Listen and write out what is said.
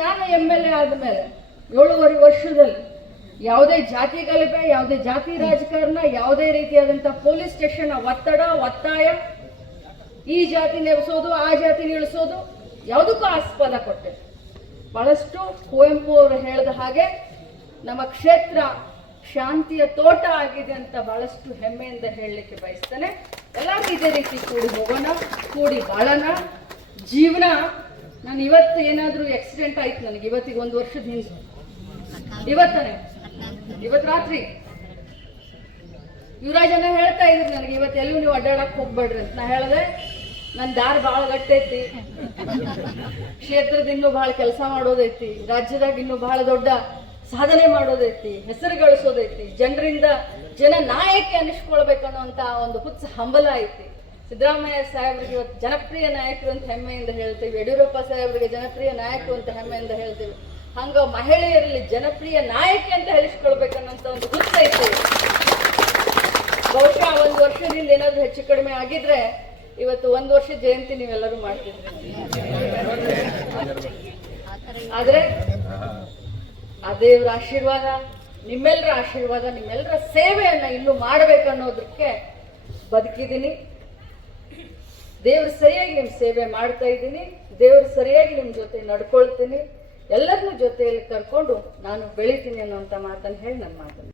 ನಾನು M L A ಆದಮೇಲೆ ಏಳುವರೆ ವರ್ಷದಲ್ಲಿ ಯಾವುದೇ ಜಾತಿ ಗಲಭೆ, ಯಾವುದೇ ಜಾತಿ ರಾಜಕಾರಣ, ಯಾವುದೇ ರೀತಿಯಾದಂಥ ಪೊಲೀಸ್ ಸ್ಟೇಷನ್ ಒತ್ತಡ, ಒತ್ತಾಯ, ಈ ಜಾತಿ ನೆಲೆಸೋದು, ಆ ಜಾತಿ ನಿಲ್ಲಿಸೋದು ಯಾವುದಕ್ಕೂ ಆಸ್ಪದ ಕೊಟ್ಟೆ ಬಹಳಷ್ಟು ಕುವೆಂಪು ಅವರು ಹೇಳಿದ ಹಾಗೆ ನಮ್ಮ ಕ್ಷೇತ್ರ ಶಾಂತಿಯ ತೋಟ ಆಗಿದೆ ಅಂತ ಬಹಳಷ್ಟು ಹೆಮ್ಮೆಯಿಂದ ಹೇಳಲಿಕ್ಕೆ ಬಯಸ್ತೇನೆ. ಎಲ್ಲರೂ ಇದೇ ರೀತಿ ಕೂಡಿ ಹೋಗೋಣ, ಕೂಡಿ ಬಾಳೋಣ. ಜೀವನ ನಾನು ಇವತ್ತು ಏನಾದರೂ ಆಕ್ಸಿಡೆಂಟ್ ಆಯ್ತು ನನಗೆ, ಇವತ್ತಿಗೆ ಒಂದು ವರ್ಷದ ಹಿಂದೆ. ಇವತ್ತನೇ. ಇವತ್ತು ರಾತ್ರಿ. ಯುವರಾಜನ ಹೇಳ್ತಾ ಇದ್ರು ನನಗೆ, ಇವತ್ತು ಎಲ್ಲೂ ನೀವು ಅಡ್ಡಾಡಕ್ ಹೋಗ್ಬೇಡ್ರಿ ಅಂತ. ನಾ ಹೇಳಿದೆ ನನ್ನ ದಾರಿ ಭಾಳ ಗಟ್ಟೈತಿ. ಕ್ಷೇತ್ರದ ಇನ್ನೂ ಭಾಳ ಕೆಲಸ ಮಾಡೋದೈತಿ. ರಾಜ್ಯದಾಗ ಇನ್ನೂ ಬಹಳ ದೊಡ್ಡ ಸಾಧನೆ ಮಾಡೋದೈತಿ. ಹೆಸರು ಗಳಿಸೋದೈತಿ. ಜನರಿಂದ ಜನ ನಾಯಕಿ ಅನ್ನಿಸ್ಕೊಳ್ಬೇಕನ್ನುವಂತ ಒಂದು ಹುಚ್ಚ ಹಂಬಲ ಐತಿ. ಸಿದ್ದರಾಮಯ್ಯ ಸಾಹೇಬರಿಗೆ ಇವತ್ತು ಜನಪ್ರಿಯ ನಾಯಕರು ಅಂತ ಹೆಮ್ಮೆಯಿಂದ ಹೇಳ್ತೀವಿ, ಯಡಿಯೂರಪ್ಪ ಸಾಹೇಬರಿಗೆ ಜನಪ್ರಿಯ ನಾಯಕರು ಅಂತ ಹೆಮ್ಮೆಯಿಂದ ಹೇಳ್ತೀವಿ. ಹಂಗ ಮಹಿಳೆಯರಲ್ಲಿ ಜನಪ್ರಿಯ ನಾಯಕಿ ಅಂತ ಹೇಳಿಸ್ಕೊಳ್ಬೇಕನ್ನೋಂಥ ಒಂದು ಗುರುತ ಇತ್ತು. ಬಹುಶಃ ಒಂದು ವರ್ಷದಿಂದ ಏನಾದರೂ ಹೆಚ್ಚು ಕಡಿಮೆ ಆಗಿದ್ರೆ ಇವತ್ತು ಒಂದು ವರ್ಷ ಜಯಂತಿ ನೀವೆಲ್ಲರೂ ಮಾಡ್ತಿದ್ರಿ. ಆದ್ರೆ ಆ ದೇವರ ಆಶೀರ್ವಾದ ನಿಮ್ಮೆಲ್ಲರ ಆಶೀರ್ವಾದ ನಿಮ್ಮೆಲ್ಲರ ಸೇವೆಯನ್ನ ಇನ್ನೂ ಮಾಡ್ಬೇಕನ್ನೋದಕ್ಕೆ ಬದುಕಿದ್ದೀನಿ. ದೇವ್ರು ಸರಿಯಾಗಿ ನಿಮ್ಮ ಸೇವೆ ಮಾಡ್ತಾ ಇದ್ದೀನಿ, ದೇವ್ರು ಸರಿಯಾಗಿ ನಿಮ್ಮ ಜೊತೆ ನಡ್ಕೊಳ್ತೀನಿ ಎಲ್ಲರನ್ನೂ ಜೊತೆಯಲ್ಲಿ ಕರ್ಕೊಂಡು ನಾನು ಬೆಳಿತೀನಿ ಅನ್ನೋಂಥ ಮಾತನ್ನು ಹೇಳಿ ನನ್ನ ಮಾತನ್ನು